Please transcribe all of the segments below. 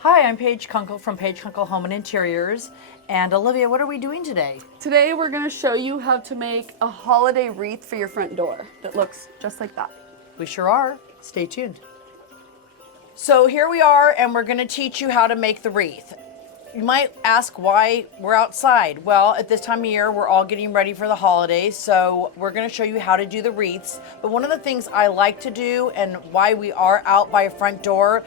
Hi, I'm Paige Kunkel from Paige Kunkel Home and Interiors. And Olivia, what are we doing today? Today we're going to show you how to make a holiday wreath for your front door that looks just like that. We sure are. Stay tuned. So here we are, and we're going to teach you how to make the wreath. You might ask why we're outside. Well, at this time of year, we're all getting ready for the holidays, so we're going to show you how to do the wreaths. But one of the things I like to do and why we are out by a front door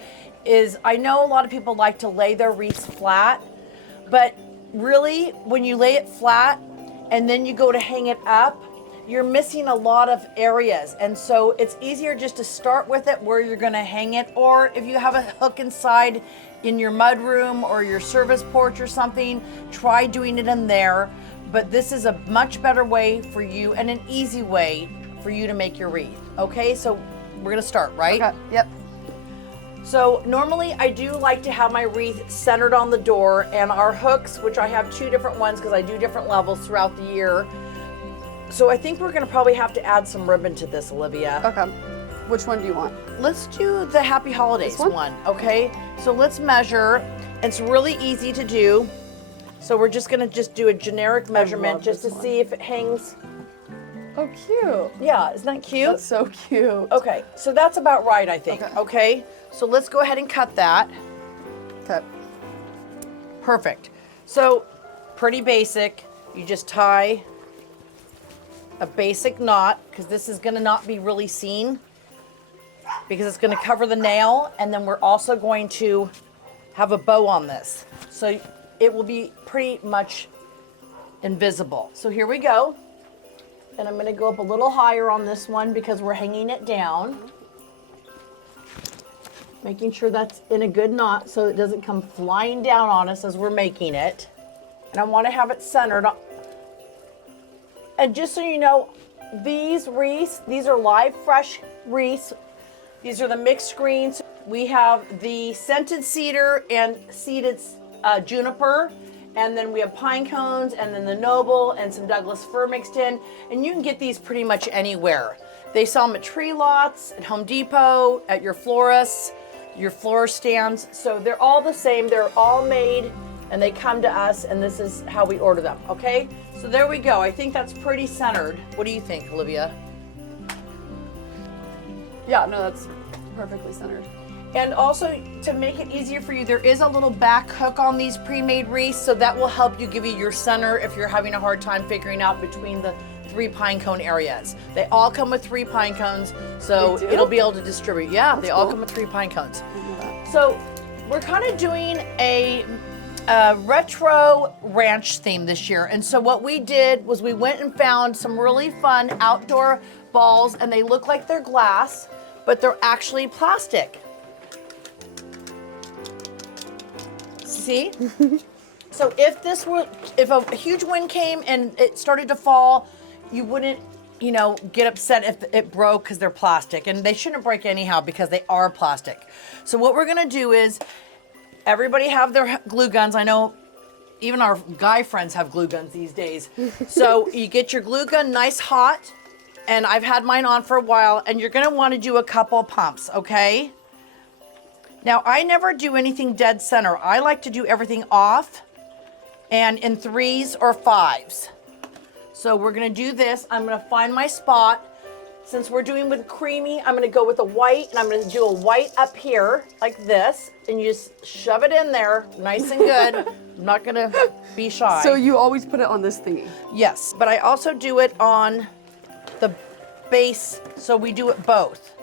is I know a lot of people like to lay their wreaths flat, but really, when you lay it flat and then you go to hang it up, you're missing a lot of areas. And so it's easier just to start with it where you're gonna hang it, or if you have a hook inside in your mudroom or your service porch or something, try doing it in there. But this is a much better way for you and an easy way for you to make your wreath. Okay, so we're gonna start, right? Okay, yep. So normally I do like to have my wreath centered on the door, and our hooks, which I have two different ones because I do different levels throughout the year. So I think we're gonna probably have to add some ribbon to this, Olivia. Okay. Which one do you want? Let's do the Happy Holidays one, okay? So let's measure. It's really easy to do. So we're just gonna do a generic measurement just to see if it hangs. Oh, cute. Yeah, isn't that cute? That's so cute. Okay, so that's about right, I think, okay? So let's go ahead and cut that. Okay. Perfect. So pretty basic. You just tie a basic knot, because this is gonna not be really seen, because it's gonna cover the nail, and then we're also going to have a bow on this. So it will be pretty much invisible. So here we go. And I'm gonna go up a little higher on this one because we're hanging it down. Making sure that's in a good knot so it doesn't come flying down on us as we're making it. And I wanna have it centered. And just so you know, these wreaths, these are live fresh wreaths. These are the mixed greens. We have the scented cedar and seeded juniper. And then we have pine cones, and then the noble and some Douglas fir mixed in. And you can get these pretty much anywhere. They sell them at tree lots, at Home Depot, at your florists, your florist stands. So they're all the same. They're all made, and they come to us, and this is how we order them, okay? So there we go. I think that's pretty centered. What do you think, Olivia? Yeah, no, that's perfectly centered. And also, to make it easier for you, there is a little back hook on these pre-made wreaths, so that will help you give you your center if you're having a hard time figuring out between the 3 pine cone areas. They all come with 3 pine cones, so it'll be able to distribute. Yeah, that's all come with 3 pine cones. So we're kind of doing a retro ranch theme this year. And so what we did was we went and found some really fun outdoor balls, and they look like they're glass, but they're actually plastic. See? So if a huge wind came and it started to fall, you wouldn't, get upset if it broke because they're plastic. And they shouldn't break anyhow because they are plastic. So what we're gonna do is, everybody have their glue guns. I know even our guy friends have glue guns these days. So you get your glue gun nice hot, and I've had mine on for a while, and you're gonna wanna do a couple pumps, okay? Now, I never do anything dead center. I like to do everything off and in 3s or 5s. So we're gonna do this. I'm gonna find my spot. Since we're doing with creamy, I'm gonna go with a white, and I'm gonna do a white up here like this, and you just shove it in there nice and good. I'm not gonna be shy. So you always put it on this thingy? Yes, but I also do it on the base, so we do it both.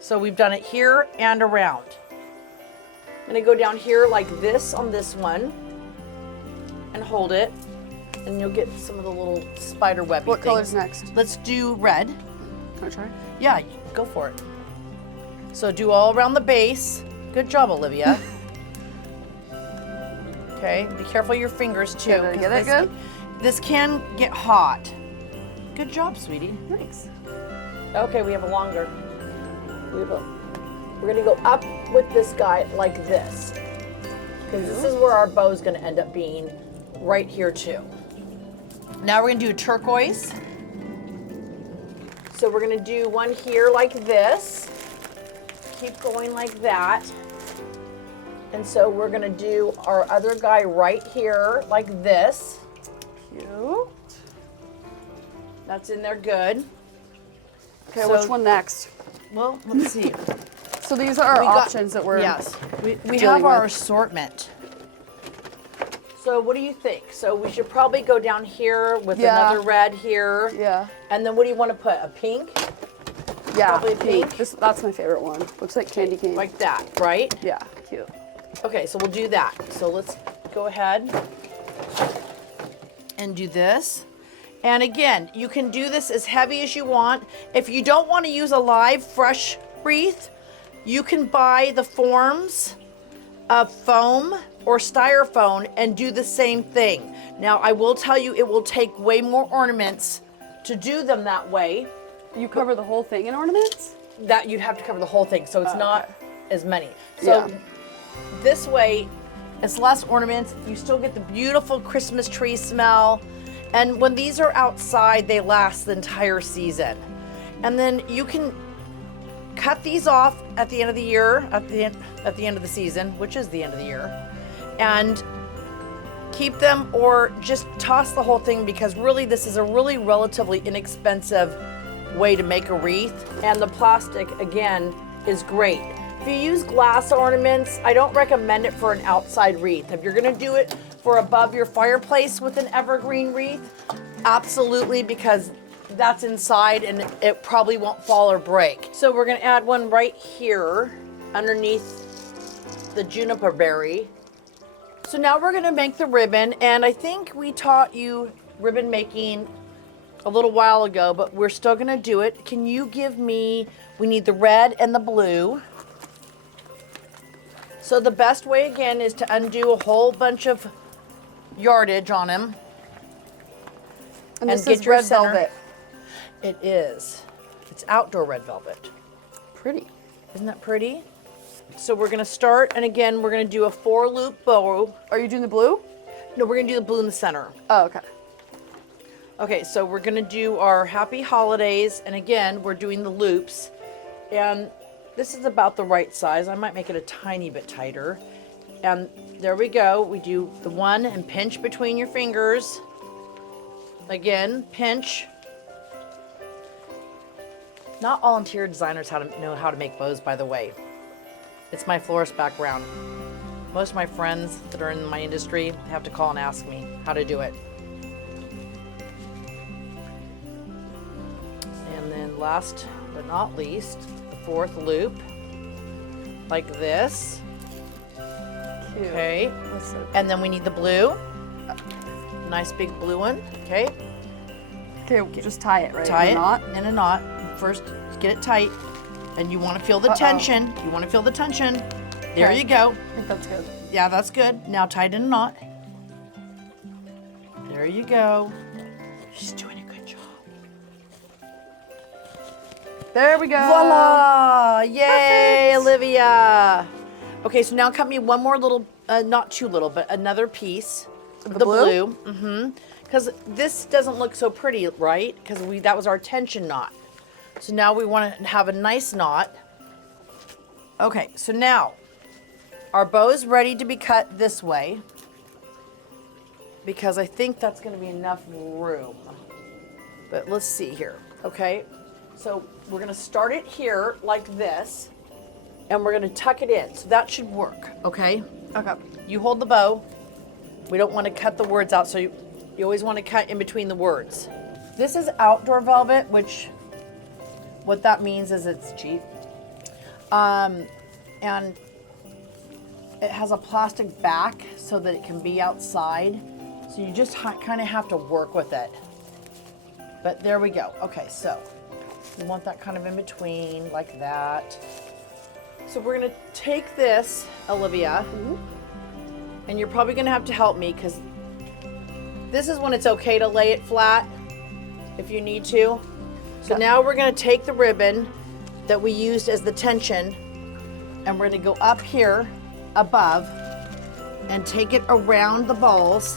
So we've done it here and around. I'm gonna go down here like this on this one and hold it, and you'll get some of the little spider webby What things. color's next? Let's do red. Can I try? Yeah, go for it. So do all around the base. Good job, Olivia. Okay, be careful of your fingers too. Did I get it good? This can get hot. Good job, sweetie. Thanks. Okay, we have a longer. We're gonna go up with this guy like this, because this is where our bow is gonna end up being, right here too. Now we're gonna do a turquoise. So we're gonna do one here like this. Keep going like that. And so we're gonna do our other guy right here, like this. Cute. That's in there good. Okay, So- which one next? Well, let's see. So these are our We got- options that we're Yes, we dealing have our with. assortment. So what do you think? So we should probably go down here with Yeah. another red here. Yeah. And then what do you want to put? A pink? Yeah, Probably pink. That's my favorite one. Looks like candy cane. Like that, right? Yeah, cute. Okay, so we'll do that. So let's go ahead and do this. And again, you can do this as heavy as you want. If you don't want to use a live, fresh wreath, you can buy the forms of foam or styrofoam and do the same thing. Now, I will tell you, it will take way more ornaments to do them that way. You cover the whole thing in ornaments? That you'd have to cover the whole thing, so it's not as many. So Yeah. this way, it's less ornaments. You still get the beautiful Christmas tree smell. And when these are outside, they last the entire season. And then you can cut these off at the end of the year, at the end of the season, which is the end of the year, and keep them or just toss the whole thing, because really this is a really relatively inexpensive way to make a wreath. And the plastic, again, is great. If you use glass ornaments, I don't recommend it for an outside wreath. If you're gonna do it for above your fireplace with an evergreen wreath, absolutely, because that's inside and it probably won't fall or break. So we're gonna add one right here underneath the juniper berry. So now we're gonna make the ribbon, and I think we taught you ribbon making a little while ago, but we're still gonna do it. Can you give me, we need the red and the blue. So the best way again is to undo a whole bunch of yardage on him. And And this get is your red center. velvet. It is. It's outdoor red velvet. Pretty. Isn't that pretty? So we're gonna start, and again, we're gonna do a 4-loop bow. Are you doing the blue? No, we're gonna do the blue in the center. Oh, okay. Okay, so we're gonna do our happy holidays, and again, we're doing the loops. And this is about the right size. I might make it a tiny bit tighter. And there we go. We do the one and pinch between your fingers. Again, pinch. Not all interior designers know how to make bows, by the way. It's my florist background. Most of my friends that are in my industry have to call and ask me how to do it. And then last but not least, the 4th loop, like this. Cute. Okay. That's so cute. And then we need the blue. Nice big blue one. Okay. Okay, just tie it, right? Tie In a it knot? in a knot. First, get it tight. And you want to feel the Uh-oh. tension. You want to feel the tension. There Okay. you go. I think that's good. Yeah, that's good. Now tie it in a knot. There you go. She's doing a good job. There we go. Voila! Yay, Perfect. Olivia. Okay, so now cut me one more little, not too little, but another piece. Of the blue? Mm-hmm. Because this doesn't look so pretty, right? Because that was our tension knot. So now we want to have a nice knot. Okay, so now our bow is ready to be cut this way, because I think that's going to be enough room. But let's see here, okay? So we're going to start it here like this, and we're going to tuck it in. So that should work, okay? Okay. You hold the bow. We don't want to cut the words out, so you always want to cut in between the words. This is outdoor velvet, which what that means is it's cheap. And it has a plastic back so that it can be outside. So you just kind of have to work with it. But there we go. Okay, so you want that kind of in between, like that. So we're gonna take this, Olivia, and you're probably gonna have to help me, because this is when it's okay to lay it flat if you need to. So now we're gonna take the ribbon that we used as the tension, and we're gonna go up here above and take it around the balls.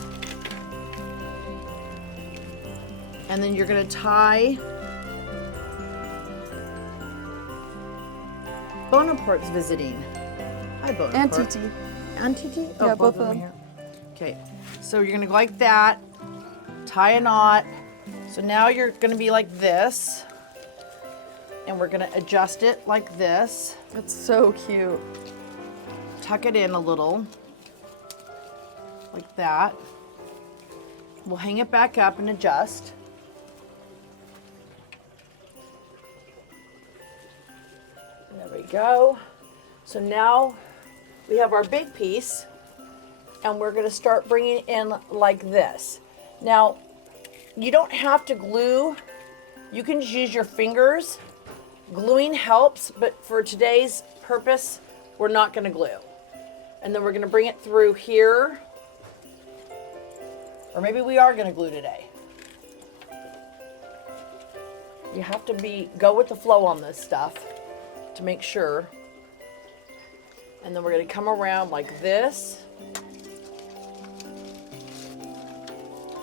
And then you're gonna tie Bonaparte's visiting. Hi, And Bonaparte. TT. and TT? Oh, Yeah, both of are them. here. Okay, so you're gonna go like that, tie a knot. So now you're gonna be like this, and we're gonna adjust it like this. It's so cute. Tuck it in a little, like that. We'll hang it back up and adjust. There we go. So now we have our big piece, and we're going to start bringing it in like this. Now, you don't have to glue. You can just use your fingers. Gluing helps, but for today's purpose, we're not going to glue. And then we're going to bring it through here. Or maybe we are going to glue today. You have to go with the flow on this stuff to make sure. And then we're going to come around like this.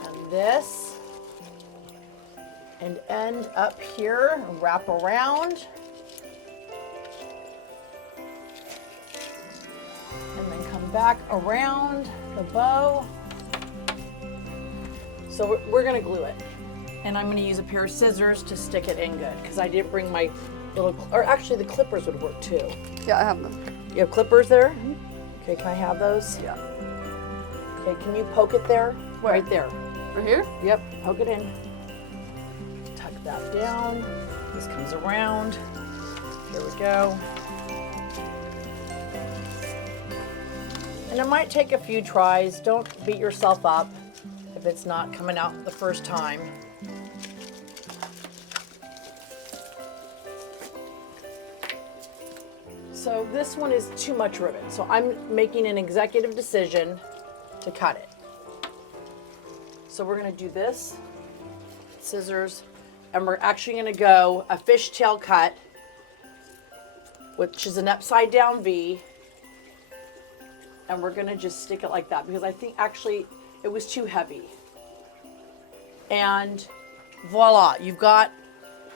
And this. And end up here and wrap around. And then come back around the bow. So we're going to glue it. And I'm going to use a pair of scissors to stick it in good, because I didn't bring my little, or actually the clippers would work too. Yeah, I have them. You have clippers there? Okay, can I have those? Yeah. Okay, can you poke it there? Where? Right there. Right here? Yep, poke it in. Tuck that down. This comes around. There we go. And it might take a few tries. Don't beat yourself up if it's not coming out the first time. So this one is too much ribbon. So I'm making an executive decision to cut it. So we're gonna do this, scissors, and we're actually gonna go a fishtail cut, which is an upside down V. And we're gonna just stick it like that, because I think actually it was too heavy. And voila, you've got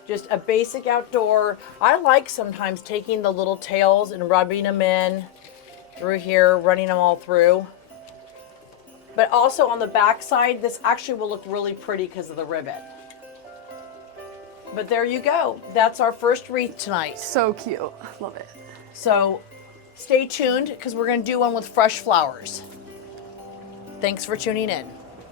just a basic outdoor. I like sometimes taking the little tails and rubbing them in through here, running them all through. But also on the back side, this actually will look really pretty because of the ribbon. But there you go. That's our first wreath tonight. So cute. Love it. So stay tuned, because we're going to do one with fresh flowers. Thanks for tuning in.